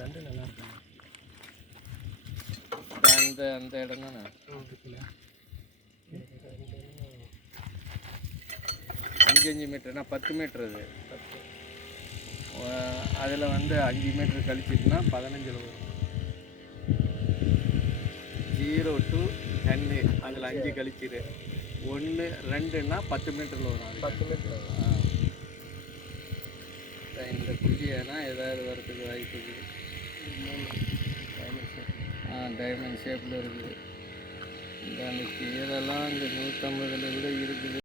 ரெண்டு நல்லா இருக்கு. அந்த அந்த இடம் தானே 5 மீட்டர்னா 10 மீட்டர் அது. அதில் வந்து 5 மீட்டர் கழிச்சிட்டுனா 15 வரும். 0 to 10 அதில் 5 கழிச்சிடு. 1 2ன்னா 10 மீட்டரில் வரும். அது 10 மீட்டர். இந்த குழியனா ஏதாவது வரதுக்கு வாய்ப்பு இருக்குது. டைமண்ட் ஷேப்பில் இருக்குது. இந்த அந்த கீழெல்லாம் இந்த 150 கூட இருக்குது.